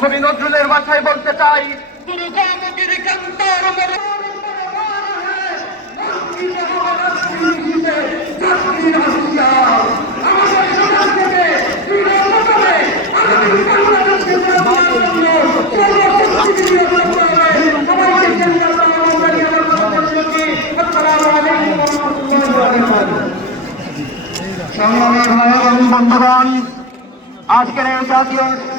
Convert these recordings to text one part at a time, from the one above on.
কবি নজরুলের ভাষায় বলতে চাই কান্তার ভাই এবং বন্ধুগণ আজকের এই জাতীয়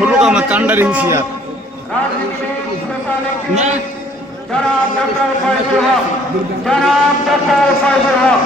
হলুদ আমার কান্ডারি হক জনাব ডক্টর ফয়জুল হক